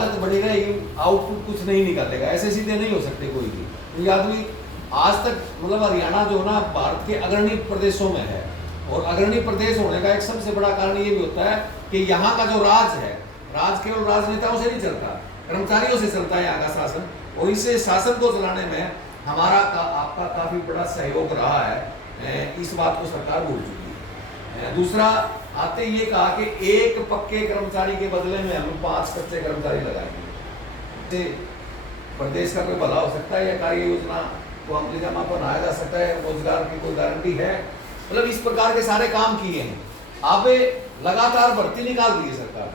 तो बढ़ेगा, ये आउटपुट कुछ नहीं निकालेगा, ऐसे सीधे नहीं हो सकते कोई भी। ये आदमी आज तक मतलब हरियाणा जो ना भारत के अग्रणी प्रदेशों में है, और अग्रणी प्रदेश होने का एक सबसे बड़ा कारण ये भी होता है कि यहाँ का जो राज है, राज केवल राजनेताओं से नहीं चलता, कर्मचारियों से चलता है यहाँ का शासन। और इसे शासन को चलाने में हमारा आपका काफी बड़ा सहयोग रहा है, इस बात को सरकार भूल चुकी है। दूसरा, आते ये कहा कि एक पक्के कर्मचारी के बदले में हम 5 कच्चे कर्मचारी लगाएंगे। प्रदेश का कोई भला हो सकता है या कार्य योजना को अमली जमा बनाया जा सकता है, रोजगार की कोई गारंटी है? मतलब इस प्रकार के सारे काम किए हैं। आप लगातार भर्ती निकाल दी है सरकार,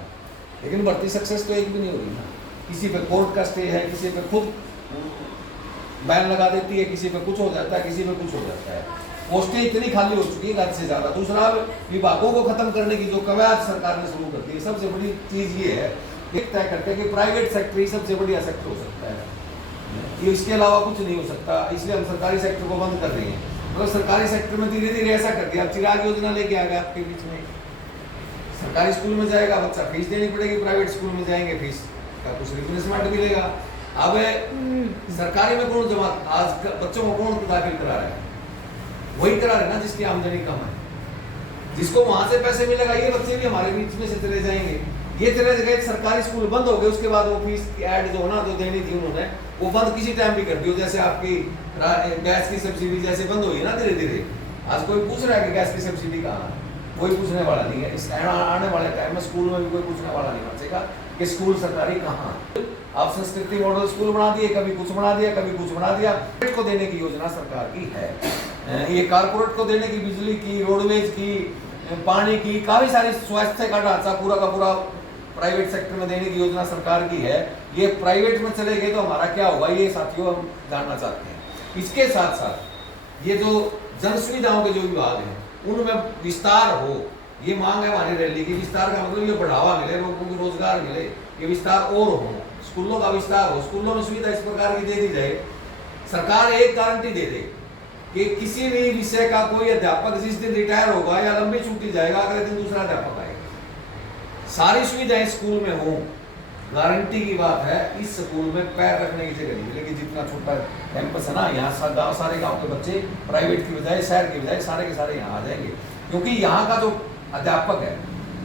लेकिन भर्ती सक्सेस तो एक भी नहीं हो रही ना। किसी पे कोर्ट का स्टे है, किसी पे खुद बैन लगा देती है, किसी पे कुछ हो जाता है, किसी पे कुछ हो जाता है। पोस्टें इतनी खाली हो चुकी है हद से ज्यादा। दूसरा, विभागों को खत्म करने की जो कवायद सरकार ने शुरू कर दी है, सबसे बड़ी चीज ये है एक तय करके कि प्राइवेट सेक्टर ही सबसे बढ़िया सेक्टर हो सकता है, ये इसके अलावा कुछ नहीं हो सकता। इसलिए हम सरकारी सेक्टर को बंद कर रहे हैं। मतलब सरकारी सेक्टर में धीरे धीरे ऐसा कर दिया। चिराग योजना लेके आ गया आपके बीच में, सरकारी स्कूल में जाएगा बच्चा, फीस देनी पड़ेगी, प्राइवेट स्कूल में जाएंगे फीस का कुछ रिप्लेसमेंट मिलेगा। अब सरकारी में कौन जमा, आज बच्चों को कौन दाखिल करा रहा है? वही करा रहे ना जिसकी आमदनी कम है, जिसको वहां से पैसे मिलेगा। ये बच्चे भी हमारे बीच में से चले जाएंगे। ये चले गए, सरकारी स्कूल बंद हो गए, उसके बाद वो फीस की ऐड जो ना जो देनी थी उन्होंने, वो बंद किसी टाइम भी कर दी। जैसे आपकी गैस की सब्सिडी जैसे बंद हुई ना धीरे धीरे, आज कोई पूछ रहा है कि गैस की सब्सिडी कहाँ है? कोई पूछने वाला नहीं है। इस आने वाले टाइम में स्कूल में भी कोई पूछने वाला नहीं बचेगा कि स्कूल सरकारी कहाँ है। आप संस्कृति मॉडल स्कूल बना दिए, कभी कुछ बना दिया, कभी कुछ बना दिया। को देने की योजना सरकार की है, ये कारपोरेट को देने की, बिजली की, रोडवेज की, पानी की, काफी सारी स्वास्थ्य का ढांचा पूरा का पूरा प्राइवेट सेक्टर में देने की योजना सरकार की है। ये प्राइवेट में चले गए तो हमारा क्या होगा, ये साथियों हम जानना चाहते हैं। इसके साथ साथ ये जो जन सुविधाओं के जो विभाग हैं उनमें विस्तार हो, ये मांग है हमारी रैली की। विस्तार का मतलब ये बढ़ावा मिले, लोगों को रोजगार मिले, ये विस्तार और हो, स्कूलों का विस्तार हो, स्कूलों में सुविधा इस प्रकार की दे दी जाए। सरकार एक गारंटी दे दे कि किसी भी विषय का कोई अध्यापक जिस दिन रिटायर होगा या लंबी छुट्टी जाएगा, अगले दिन दूसरा अध्यापक आएगा। सारी सुविधाएं स्कूल में हो, गारंटी की बात है। इस स्कूल में पैर रखने की जगह नहीं मिलेगी। जितना छोटा कैंपस है ना, यहाँ गाँव, सारे गांव के बच्चे प्राइवेट की बजाय, शहर की बजाय सारे के सारे यहाँ आ जाएंगे, क्योंकि यहाँ का जो अध्यापक है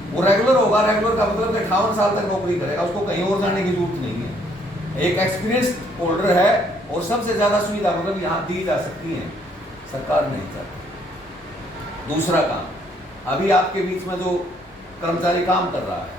वो रेगुलर होगा। रेगुलर का मतलब 58 साल तक नौकरी करेगा, उसको कहीं और जाने की जरूरत नहीं है। एक एक्सपीरियंस होल्डर है, और सबसे ज्यादा सुविधा मतलब यहाँ दी जा सकती है, सरकार नहीं चाहती। दूसरा काम, अभी आपके बीच में जो कर्मचारी काम कर रहा है,